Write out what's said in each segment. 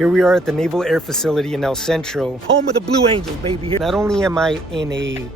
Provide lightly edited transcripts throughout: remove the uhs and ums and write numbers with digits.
Here we are at the Naval Air Facility in Centro, home of the Blue Angels, baby. Here, not only am I in a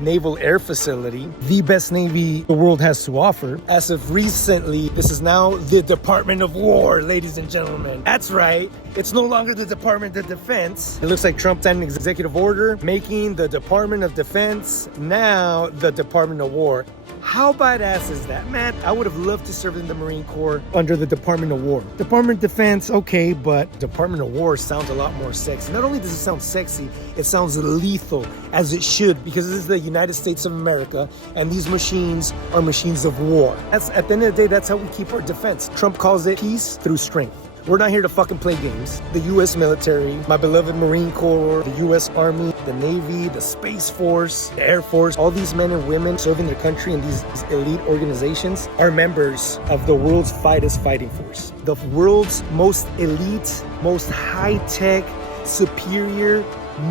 naval air facility, the best navy the world has to offer. As of recently, this is now the Department of War, ladies and gentlemen. That's right. It's no longer the Department of Defense. It looks like Trump signed an executive order making the Department of Defense now the Department of War. How badass is that, man? I would have loved to serve in the Marine Corps under the Department of War. Department of Defense, okay, but Department of War sounds a lot more sexy. Not only does it sound sexy, it sounds lethal, as it should, because this is the United States of America, and these machines are machines of war. That's, at the end of the day, that's how we keep our defense. Trump calls it peace through strength. We're not here to fucking play games. The U.S. military, my beloved Marine Corps, the U.S. Army, the Navy, the Space Force, the Air Force, all these men and women serving their country in these elite organizations are members of the world's finest fighting force. The world's most elite, most high-tech, superior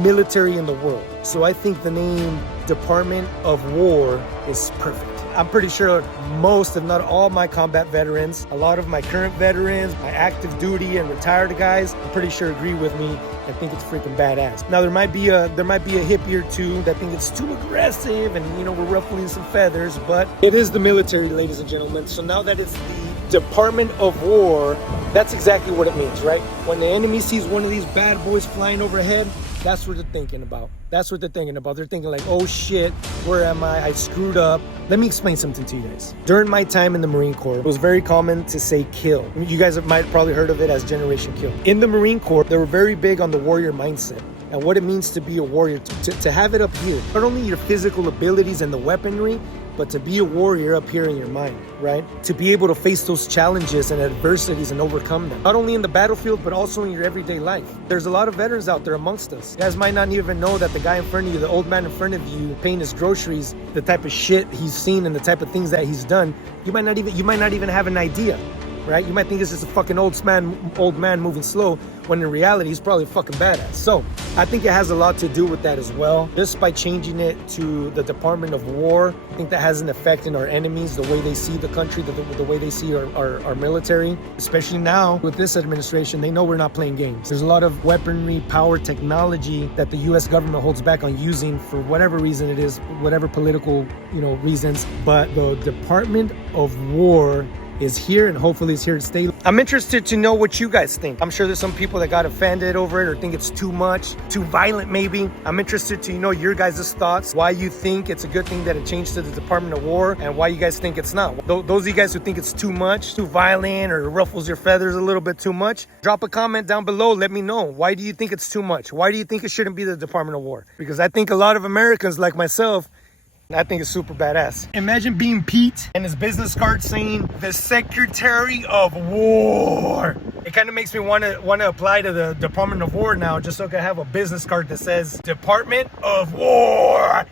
military in the world. So I think the name Department of War is perfect. I'm pretty sure most, if not all, my combat veterans, a lot of my current veterans, my active duty and retired guys, I'm pretty sure agree with me and think it's freaking badass. Now there might be a hippie or two that think it's too aggressive and we're ruffling some feathers, but it is the military, ladies and gentlemen. So now that it's the Department of War, that's exactly what it means, right? When the enemy sees one of these bad boys flying overhead, that's what they're thinking about. That's what they're thinking about. They're thinking like, oh shit, where am I? I screwed up. Let me explain something to you guys. During my time in the Marine Corps, it was very common to say kill. You guys might have probably heard of it as Generation Kill. In the Marine Corps, they were very big on the warrior mindset and what it means to be a warrior, to have it up here. Not only your physical abilities and the weaponry, but to be a warrior up here in your mind, right? To be able to face those challenges and adversities and overcome them. Not only in the battlefield, but also in your everyday life. There's a lot of veterans out there amongst us. You guys might not even know that the guy in front of you, the old man in front of you, paying his groceries, the type of shit he's seen and the type of things that he's done, you might not even have an idea, right? You might think this is a fucking old man moving slow, when in reality, he's probably fucking badass. So I think it has a lot to do with that as well. Just by changing it to the Department of War, I think that has an effect in our enemies, the way they see the country, the way they see our military. Especially now with this administration, they know we're not playing games. There's a lot of weaponry, power, technology that the U.S. government holds back on using for whatever reason it is, whatever political, reasons. But the Department of War is here, and hopefully it's here to stay. I'm interested to know what you guys think. I'm sure there's some people that got offended over it or think it's too much, too violent maybe. I'm interested to know your guys' thoughts, why you think it's a good thing that it changed to the Department of War, and why you guys think it's not. Those of you guys who think it's too much, too violent, or ruffles your feathers a little bit too much, drop a comment down below. Let me know. Why do you think it's too much? Why do you think it shouldn't be the Department of War? Because I think a lot of Americans like myself, I think it's super badass. Imagine being Pete and his business card saying the Secretary of War. It kind of makes me want to apply to the Department of War now, just so I can have a business card that says Department of War.